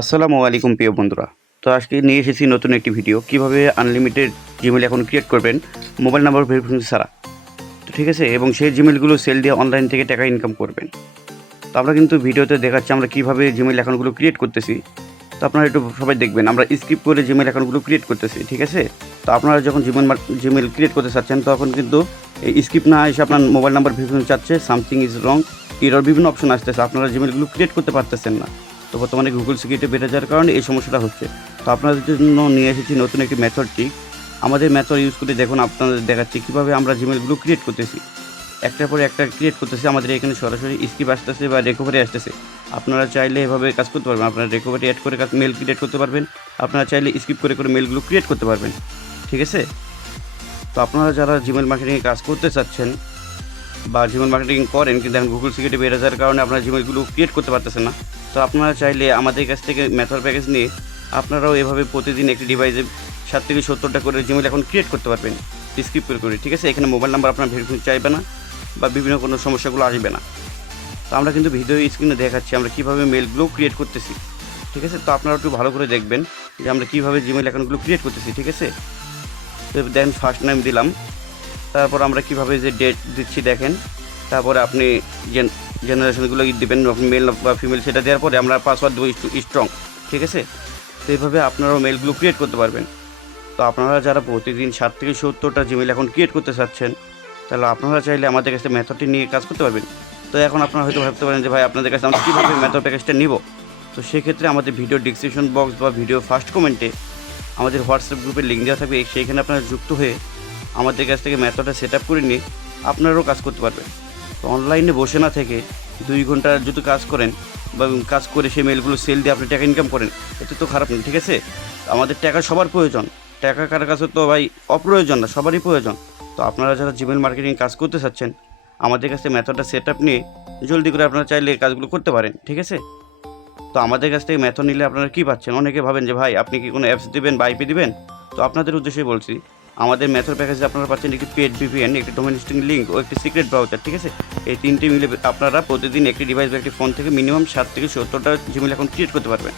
আসসালামু আলাইকুম প্রিয় বন্ধুরা। তো আজকে নিয়ে এসেছি নতুন একটি ভিডিও, কিভাবে আনলিমিটেড জিমেল অ্যাকাউন্ট ক্রিয়েট করবেন মোবাইল নাম্বার ভেরিফিকেশন ছাড়া। তো ঠিক আছে, এবং সেই জিমেলগুলো সেল দিয়ে অনলাইন থেকে টাকা ইনকাম করবেন। তো আমরা কিন্তু ভিডিওতে দেখাচ্ছি আমরা কীভাবে জিমেল অ্যাকাউন্টগুলো ক্রিয়েট করতেছি। তো আপনারা একটু সবাই দেখবেন, আমরা স্কিপ করে জিমেল অ্যাকাউন্টগুলো ক্রিয়েট করতেছি, ঠিক আছে। তো আপনারা যখন জিমেল ক্রিয়েট করতে চাচ্ছেন তখন কিন্তু এই স্কিপ না এসে আপনার মোবাইল নাম্বার ভেরিফিকেশন চাচ্ছে, সামথিং ইজ রং, এরর বিভিন্ন অপশন আসতেছে, আপনারা জিমেলগুলো ক্রিয়েট করতে পারতেছেন না। তো বর্তমানে গুগল সিকিউরিটি বেড়ে যাওয়ার কারণে এই সমস্যাটা হচ্ছে। তো আপনাদের জন্য নিয়ে এসেছি নতুন একটি মেথডটি। আমাদের মেথড ইউজ করে দেখুন, আপনাদের দেখাচ্ছি কীভাবে আমরা জিমেলগুলো ক্রিয়েট করতেছি। একটার পরে একটা ক্রিয়েট করতেছি, আমাদের এখানে সরাসরি স্কিপ আসতেছে বা রিকভারি আসতেছে। আপনারা চাইলে এভাবে কাজ করতে পারবেন, আপনারা রিকভারি অ্যাড করে মেল ক্রিয়েট করতে পারবেন, আপনারা চাইলে স্কিপ করে করে মেলগুলো ক্রিয়েট করতে পারবেন, ঠিক আছে। তো আপনারা যারা জিমেল মার্কেটিংয়ে কাজ করতে চাচ্ছেন বা জিমেল মার্কেটিং করেন কিন্তু এখন গুগল সিকিউরিটি বেড়ে যাওয়ার কারণে আপনারা জিমেলগুলো ক্রিয়েট করতে পারতেছেন না, তো আপনারা চাইলে আমাদের কাছ থেকে মেথড প্যাকেজ নিয়ে আপনারাও এভাবে প্রতিদিন একটি ডিভাইসে 60 থেকে 70টা করে জিমেল এখন ক্রিয়েট করতে পারবেন স্কিপ করে করে, ঠিক আছে। এখানে মোবাইল নাম্বার আপনার ভেরিফিকেশন চাইবে না বা বিভিন্ন কোনো সমস্যাগুলো আসবে না। তো আমরা কিন্তু ভিডিও স্ক্রিনে দেখাচ্ছি আমরা কীভাবে মেলগুলো ক্রিয়েট করতেছি, ঠিক আছে। তো আপনারা একটু ভালো করে দেখবেন যে আমরা কীভাবে জিমেল অ্যাকাউন্টগুলো ক্রিয়েট করতেছি, ঠিক আছে। তো দেন ফার্স্ট নেম দিলাম, তারপর আমরা কীভাবে যে ডেট দিচ্ছি দেখেন, তারপরে আপনি জেনারেশনগুলো দেবেন, আপনি মেল বা ফিমেল, সেটা দেওয়ার পরে আমরা পাসওয়ার্ড দেবো স্ট্রং, ঠিক আছে। তো এইভাবে আপনারাও মেলগুলো ক্রিয়েট করতে পারবেন। তো আপনারা যারা প্রতিদিন 60 থেকে 70টা জিমেল অ্যাকাউন্ট ক্রিয়েট করতে চাচ্ছেন, তাহলে আপনারা চাইলে আমাদের কাছে মেথডটি নিয়ে কাজ করতে পারবেন। তো এখন আপনারা হয়তো ভাবতে পারেন যে ভাই আপনাদের কাছে আমরা কীভাবে মেথড প্যাকেজটা নিব। তো সেক্ষেত্রে আমাদের ভিডিও ডিসক্রিপশন বক্স বা ভিডিও ফার্স্ট কমেন্টে আমাদের হোয়াটসঅ্যাপ গ্রুপের লিঙ্ক দেওয়া থাকবে, সেইখানে আপনারা যুক্ত হয়ে আমাদের কাছ থেকে মেথডটা সেট আপ করে নিয়ে আপনারাও কাজ করতে পারবেন। তো অনলাইনে বসে না থেকে 2 ঘন্টা যদি কাজ করেন বা কাজ করে সেই মেলগুলো সেল দিয়ে আপনি টাকা ইনকাম করেন, এতে তো খারাপ নেই, ঠিক আছে। আমাদের টাকা সবার প্রয়োজন, টাকা কার কাছে তো ভাই অপ্রয়োজন না, সবারই প্রয়োজন। তো আপনারা যারা জিমেল মার্কেটিং কাজ করতে চাচ্ছেন আমাদের কাছে মেথডটা সেট আপ নিয়ে জলদি করে আপনারা চাইলে কাজগুলো করতে পারেন, ঠিক আছে। তো আমাদের কাছ থেকে মেথড নিলে আপনারা কী পাচ্ছেন, অনেকে ভাবেন যে ভাই আপনি কি কোনো অ্যাপস দেবেন বা আইপি দেবেন। তো আপনাদের উদ্দেশ্যে বলছি, আমাদের মেথড প্যাকেজে আপনারা পাচ্ছেন একটি পেড ভিপিএন, একটি ডোমেন হোস্টিং লিঙ্ক ও একটি সিক্রেট ব্রাউজার, ঠিক আছে। এই তিনটে মিলে আপনারা প্রতিদিন একটি ডিভাইস বা একটি ফোন থেকে মিনিমাম 60 থেকে 70টা জিমেল অ্যাকাউন্ট ক্রিয়েট করতে পারবেন।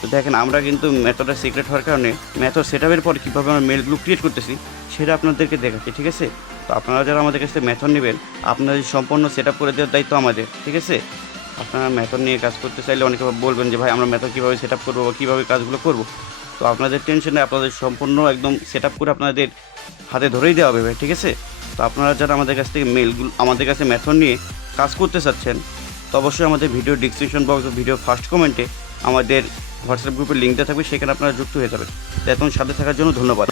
তো দেখেন আমরা কিন্তু মেথডটা সিক্রেট হওয়ার কারণে মেথড সেট আপের পর কীভাবে আমরা মেলগুলো ক্রিয়েট করতেছি সেটা আপনাদেরকে দেখাচ্ছি, ঠিক আছে। তো আপনারা যারা আমাদের কাছে মেথড নেবেন আপনাদের সম্পূর্ণ সেট আপ করে দেওয়ার দায়িত্ব আমাদের, ঠিক আছে। আপনারা মেথড নিয়ে কাজ করতে চাইলে অনেকে বলবেন যে ভাই আমরা মেথড কীভাবে সেট আপ করবো বা কীভাবে কাজগুলো করবো। তো আপনাদের টেনশনে আপনাদের সম্পূর্ণ একদম সেট আপ করে আপনাদের হাতে ধরেই দেওয়া হবে ভাই, ঠিক আছে। তো আপনারা যারা আমাদের কাছ থেকে আমাদের কাছে মেথড নিয়ে কাজ করতে চাচ্ছেন, তো অবশ্যই আমাদের video description box video first কমেন্টে আমাদের হোয়াটসঅ্যাপ গ্রুপের লিঙ্ক দেওয়া থাকবে, সেখানে আপনারা যুক্ত হয়ে যাবেন। তো এখন সাথে থাকার জন্য ধন্যবাদ।